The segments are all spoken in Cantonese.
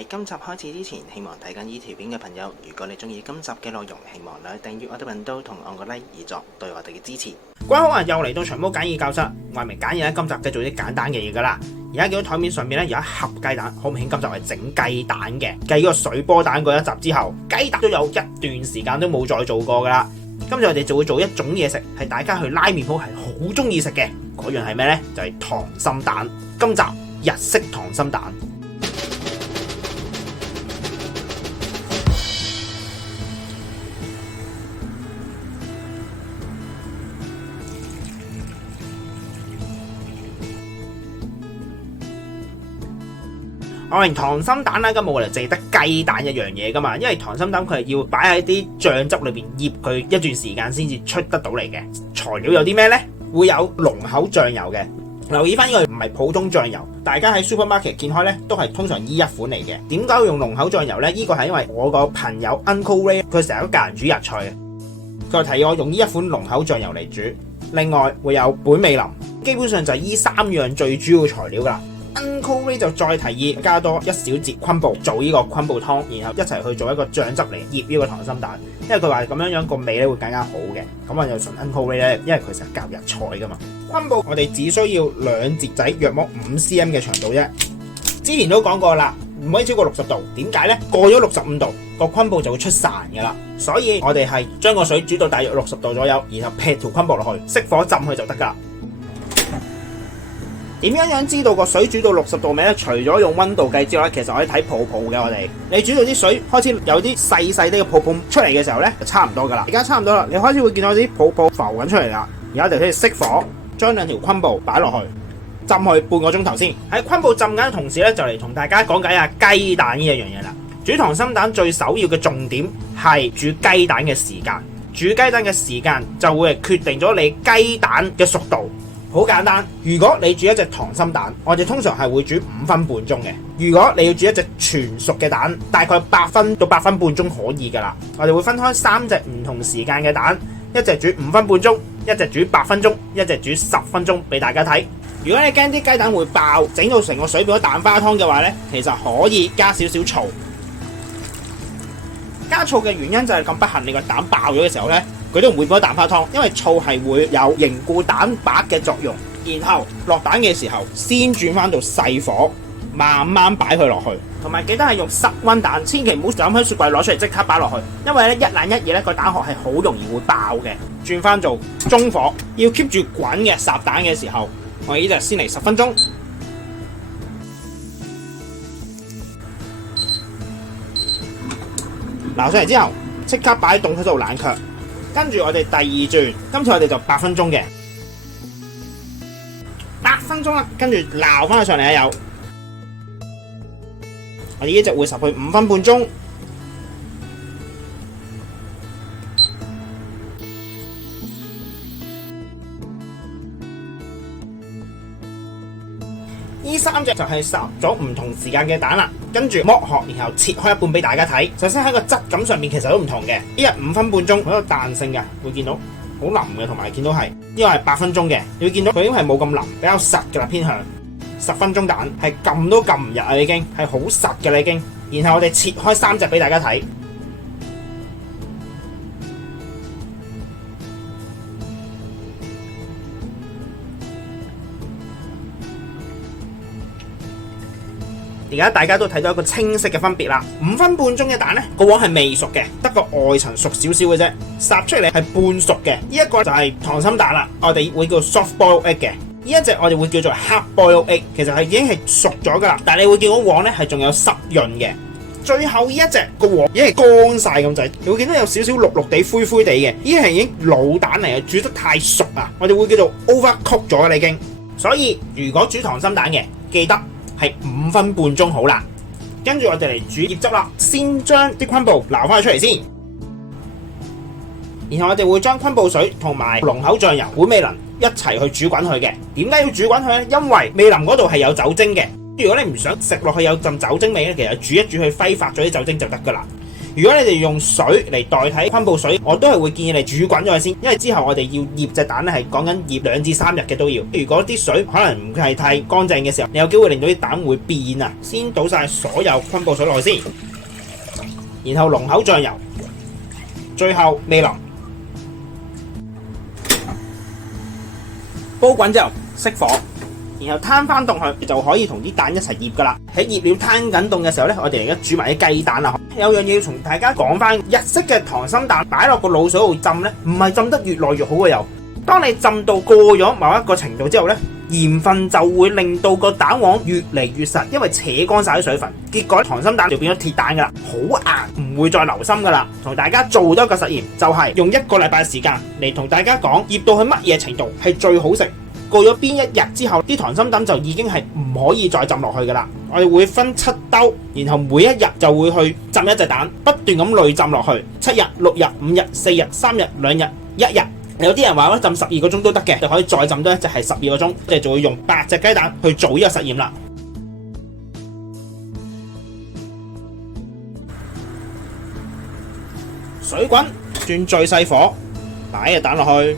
喺今集開始之前，希望睇緊呢條片嘅朋友，如果你中意今集嘅內容，希望你訂閱我哋頻道同按個 like 以作對我哋嘅支持。各位好啊，又嚟到長毛簡易教室，我係咪簡易咧？今集繼續做啲簡單嘅嘢噶啦。而家見到台面上面咧有一盒雞蛋，好明顯今集係整雞蛋嘅。繼個水波蛋嗰一集之後，雞蛋都有一段時間都冇再做過噶啦。今次我哋就會做一種嘢食，係大家去拉麵鋪係好中意食嘅。嗰樣係咩呢？就係溏心蛋。今集日式溏心蛋。我明溏心蛋啦，咁我哋淨係得雞蛋一樣嘢噶嘛，因為溏心蛋佢係要擺喺啲醬汁裏邊醃佢一段時間先至出得到嚟嘅。材料有啲咩呢？會有濃口醬油嘅，留意翻呢個唔係普通醬油，大家喺 supermarket 見開呢都係通常依一款嚟嘅。點解要用濃口醬油呢？呢個係因為我個朋友 Uncle Ray 佢成日都教人煮日菜嘅，佢就提議我用呢一款濃口醬油嚟煮。另外會有本味淋，基本上就係呢三樣最主要材料噶啦。Uncle Ray 就再提議加多一小截昆布做呢個昆布湯，然後一齊去做一個醬汁嚟醃呢個溏心蛋，因為佢話咁樣個味咧會更加好嘅。咁我就順 Uncle Ray 咧，因為佢成日教日菜噶嘛。昆布我哋只需要兩節仔，約莫5 cm 嘅長度啫。之前都講過啦，唔可以超過60度。點解呢？過咗65度，個昆布就會出潺噶啦。所以我哋係將個水煮到大約60度左右，然後劈條昆布落去，熄火浸佢就得噶啦。點樣知道個水煮到60度未咧？除咗用溫度計之外，其實可以睇泡泡嘅。我哋你煮到啲水開始有啲細細啲嘅泡泡出嚟嘅時候咧，就差唔多噶啦。而家差唔多啦，你開始會見到啲泡泡浮緊出嚟啦。而家就可以熄火，將兩條昆布擺落去，浸去半個鐘頭先。喺昆布浸緊嘅同時咧，就嚟同大家講解下雞蛋呢一樣嘢啦。煮溏心蛋最首要嘅重點係煮雞蛋嘅時間。煮雞蛋嘅時間就會係決定咗你雞蛋嘅熟度。好簡單，如果你煮一隻溏心蛋，我哋通常係會煮5分半鐘嘅。如果你要煮一隻全熟嘅蛋，大概8分到8分半鐘可以噶啦。我哋會分開3隻唔同時間嘅蛋，一隻煮5分半鐘，一隻煮8分鐘，一隻煮10分鐘俾大家睇。如果你驚啲雞蛋會爆，整到成個水變咗蛋花湯嘅話呢，其實可以加少少醋。加醋嘅原因就係咁不幸，你個蛋爆咗嘅時候呢，佢都唔會變咗蛋花湯，因為醋係會有凝固蛋白嘅作用。然後落蛋嘅時候，先轉翻到細火，慢慢擺佢落去。同埋記得係用室溫蛋，千祈唔好就咁喺雪櫃攞出嚟即刻擺落去，因為咧一冷一熱咧個蛋殼係好容易會爆嘅。轉翻做中火，要 keep 住滾嘅。烚蛋嘅時候，我哋呢就先嚟10分鐘。撈上嚟之後，即刻擺喺凍水度冷卻。跟住我哋第二轉，今次我哋就8分鐘嘅8分鐘啦。跟住撈翻佢上嚟啊！有我哋呢隻會烚去5分半鐘。呢3隻就係烚咗唔同時間嘅蛋啦，跟住剝殼，然後切開一半俾大家睇。首先喺個質感上面其實都唔同嘅，呢個5分半鐘好有彈性嘅，會見到好腍嘅，同埋見到係呢個係8分鐘嘅，你會見到佢已經係冇咁腍，比較實嘅啦，偏向10分鐘蛋係撳都撳唔入啊，已經係好實嘅啦已經。然後我哋切開3隻俾大家睇。而家大家都睇到一個清晰嘅分別啦。5分半鐘嘅蛋呢，個黃係未熟嘅，得個外層熟少少嘅啫，烚出嚟係半熟嘅。呢一個就係溏心蛋啦，我哋會叫 soft boiled egg 嘅。呢一隻我哋會叫做 hard boiled egg，其實係已經係熟咗噶啦，但係你會見到黃呢係仲有濕潤嘅。最後呢一隻個黃已經係乾晒咁滯，你會見到有少少綠綠地灰灰地嘅，呢係已經老蛋嚟嘅，煮得太熟啊，我哋會叫做 overcook 咗啦已經。所以如果煮溏心蛋嘅，記得係5分半鐘好啦。跟住我哋嚟煮醃汁啦，先將啲昆布撈翻出嚟先，然後我哋會將昆布水同埋濃口醬油、本味淋一齊去煮滾佢嘅。點解要煮滾佢呢？因為味淋嗰度係有酒精嘅，如果你唔想食落去有陣酒精味咧，其實煮一煮去揮發咗啲酒精就得噶啦。如果你哋用水嚟代替昆布水，我都係會建議你煮滾咗佢先，因為之後我哋要醃隻蛋咧，係講緊醃2至3日嘅都要。如果啲水可能唔係太乾淨嘅時候，你有機會令到啲蛋會變啊。先倒晒所有昆布水落去先，然後濃口醬油，最後味淋，煲滾之後熄火。然後攤翻凍佢就可以同啲蛋一齊醃噶啦。喺醃料攤緊凍嘅時候呢，我哋而家煮埋啲雞蛋啦。有樣嘢要同大家講翻，日式嘅溏心蛋擺落個滷水度浸呢，唔係浸得越耐越好嘅又。當你浸到過咗某一個程度之後呢，鹽分就會令到個蛋黃越嚟越實，因為扯乾晒啲水分，結果溏心蛋就變咗鐵蛋噶啦，好硬，唔會再流心噶啦。同大家做多一個實驗，就係用1個禮拜時間嚟同大家講醃到去乜嘢程度係最好食。過咗邊一日之後，啲溏心蛋就已經係唔可以再浸落去噶啦。我哋會分7兜，然後每一日就會去浸一隻蛋，不斷咁累浸落去，7日、6日、5日、4日、3日、2日、1日。有啲人話浸12個鐘都得嘅，就可以再浸多一隻係12個鐘，即係就會用8隻雞蛋去做呢個實驗啦。水滾，轉最細火，擺隻蛋落去。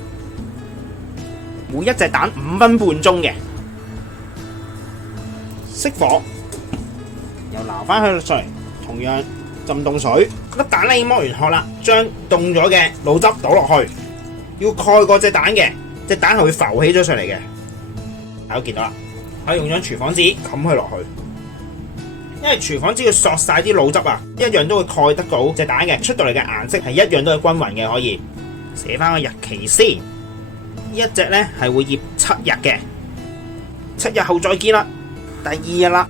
每一隻蛋5分半鐘嘅，熄火，又撈翻去上嚟，同樣浸凍水。粒蛋咧已經剝完殼啦，將凍咗嘅滷汁倒落去，要蓋過隻蛋嘅，隻蛋係會浮起咗上嚟嘅。大家見到啦，可以用張廚房紙冚佢落去，因為廚房紙要索晒啲滷汁啊，一樣都會蓋得到隻蛋嘅，出到嚟嘅顏色係一樣都係均勻嘅。可以寫翻個日期先。一隻咧係會醃7日嘅，7日後再見啦。第2日啦，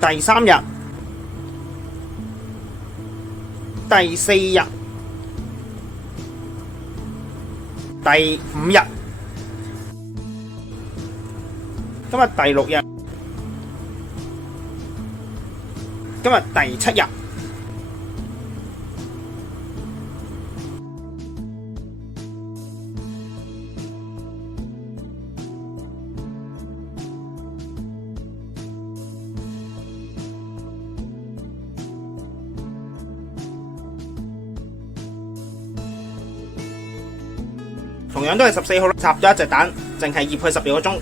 第3日，第4日，第5日，今日第6日，今日第7日。同樣都係14號，插咗一隻蛋，淨係醃佢12個鐘。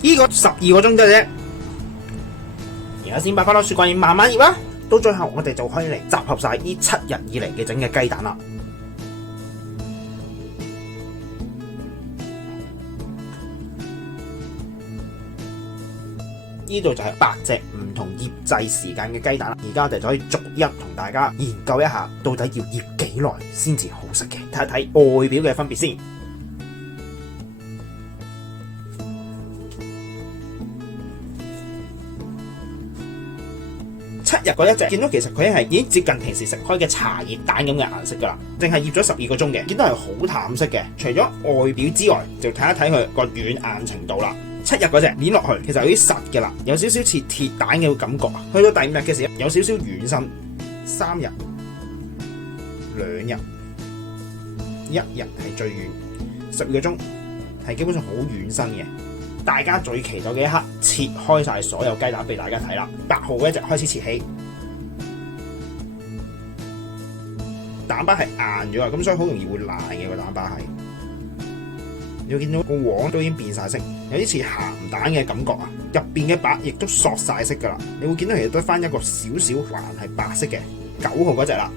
呢個12個鐘啫，而家先擺翻落雪櫃慢慢醃啦。到最後我哋就可以嚟集合晒呢7日以嚟嘅整嘅雞蛋啦。呢度就係8隻唔同醃製時間嘅雞蛋啦。而家我哋就可以逐一同大家研究一下，到底要醃幾耐先至好食嘅。睇一睇外表嘅分別先。7日嗰一隻，見到其實佢係已經接近平時食開嘅茶葉蛋咁嘅顏色噶啦，淨係醃咗12個鐘嘅，見到係好淡色嘅。除咗外表之外，就睇一睇佢個軟硬程度啦。7日嗰隻捏落去，其實有啲實嘅啦，有少少似鐵蛋嘅感覺啊。去到第5日嘅時候，有少少軟身。3日、2日、1日係最軟，12個鐘係基本上好軟身嘅。大家最期待嘅一刻，切開晒所有雞蛋俾大家睇啦。8號嗰隻開始切起，蛋白係硬咗啊，咁所以好容易會爛嘅個蛋白係。你會見到個黃都已經變晒色，有啲似鹹蛋嘅感覺啊！入邊嘅白亦都索晒色噶啦，你會見到其實得翻一個少少環係白色嘅。9號嗰隻啦，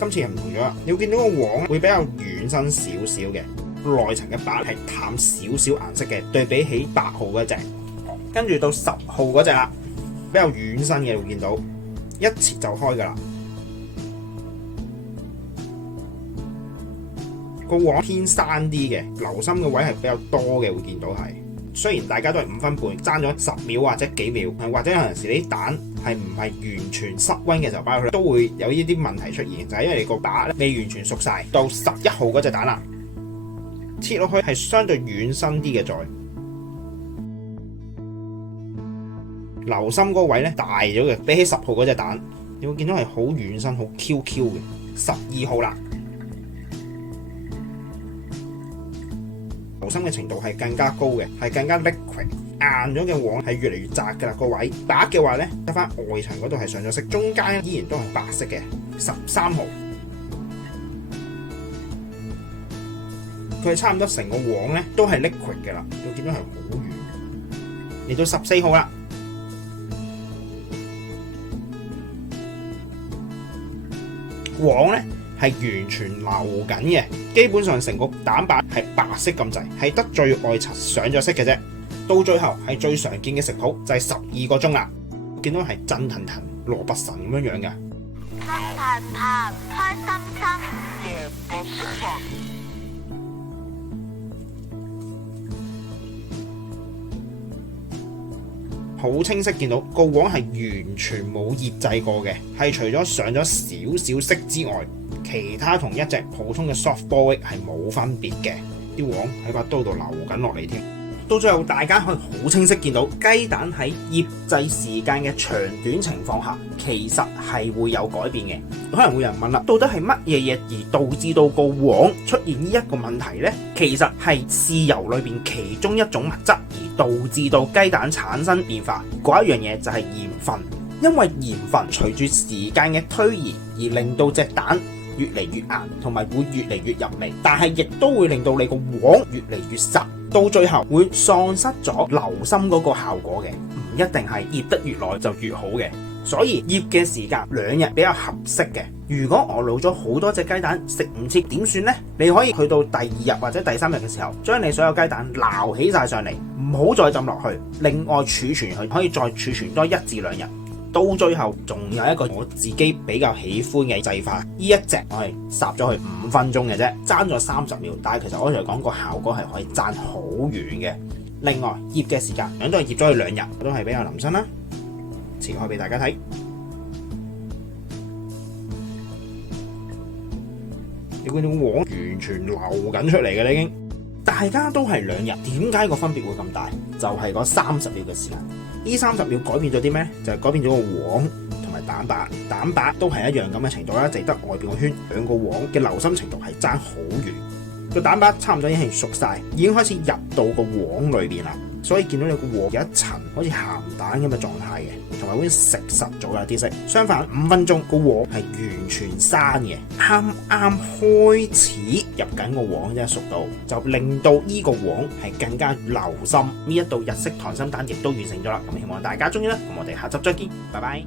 今次係唔同咗啦，你會見到個黃會比較軟身少少嘅，內層嘅白係淡少少顏色嘅，對比起8號嗰隻。跟住到10號嗰隻啦，比較軟身嘅，你會見到一切就開噶啦。個黃偏生啲嘅，流心嘅位係比較多嘅，會見到係。雖然大家都係5分半，爭咗10秒或者幾秒，或者有陣時你啲蛋係唔係完全室溫嘅時候擺落去，都會有呢啲問題出現，就係因為你個白咧未完全熟晒。到11號嗰隻蛋啦，切落去係相對軟身啲嘅，再流心嗰個位咧大咗嘅，比起10號嗰隻蛋，你會見到係好軟身、好 QQ 嘅。12號啦，流心嘅程度係更加高嘅，係更加 liquid， 硬咗嘅黃係越嚟越窄㗎啦個位。白嘅話咧得翻外層嗰度係上咗色，中間依然都係白色嘅。13號，佢係差唔多成個黃咧都係 liquid 嘅啦，你會見到係好軟。嚟到14號啦。黃咧係完全流緊嘅，基本上成個蛋白係白色咁滯，係得最外層上咗色嘅啫。到最後係最常見嘅食譜就係12個鐘啦，見到係震騰騰蘿蔔神咁樣樣嘅。震騰騰開心心，好清晰見到個黃係完全冇醃製過嘅，係除咗上咗少少色之外，其他同一隻普通嘅 soft boiled 係冇分別嘅。啲黃喺把刀度流緊落嚟添。到最後大家可以好清晰見到雞蛋喺醃製時間嘅長短情況下，其實係會有改變嘅。可能會有人問啦，到底係乜嘢嘢而導致到個黃出現呢一個問題呢？其實係豉油裏邊其中一種物質而導致到雞蛋產生變化。嗰一樣嘢就係鹽分，因為鹽分隨住時間嘅推移而令到隻蛋越嚟越硬，同埋會越嚟越入味，但係亦都會令到你個黃越嚟越實，到最後會喪失咗流心嗰個效果嘅。唔一定係醃得越耐就越好嘅，所以醃嘅時間2日比較合適嘅。如果我老咗好多隻雞蛋食唔切點算呢？你可以去到第2日或者第3日嘅時候，將你所有雞蛋撈起晒上嚟，唔好再浸落去，另外儲存佢，可以再儲存多1至2日。到最後仲有一個我自己比較喜歡嘅製法，呢一隻我係烚咗佢5分鐘嘅啫，爭咗30秒，但係其實我同你講個效果係可以爭好遠嘅。另外醃嘅時間樣都係醃咗佢2日，都係比較腍身啦。切開俾大家睇，你見到黃完全流緊出嚟嘅啦已經。大家都係2日，點解個分別會咁大？就係嗰30秒嘅時間。呢30秒改變咗啲咩？就係改變咗個黃同埋蛋白，蛋白都係一樣咁嘅程度啦，淨得外邊個圈，兩個黃嘅流心程度係爭好遠。個蛋白差唔多已經係熟晒，已經開始入到個黃裏邊啦，所以見到你個黃有一層好似鹹蛋咁嘅狀態嘅，同埋好似食實咗啦啲色。相反5分鐘個黃係完全生嘅，啱啱開始入緊個黃啫，熟到就令到呢個黃係更加流心。呢一道日式溏心蛋亦都完成咗啦，咁希望大家中意啦，咁我哋下集再見，拜拜。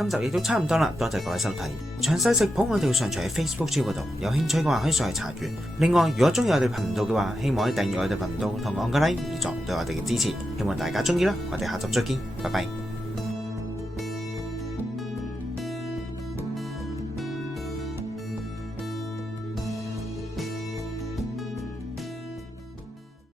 今集亦都差唔多啦，多謝各位收睇。詳細食譜我哋會上傳喺 Facebook 專頁嗰度，有興趣嘅話可以上去查閱。另外，如果中意我哋頻道嘅話，希望可以訂閱我哋頻道同我按個 like，以作對我哋嘅支持。希望大家中意啦，我哋下集再見，拜拜。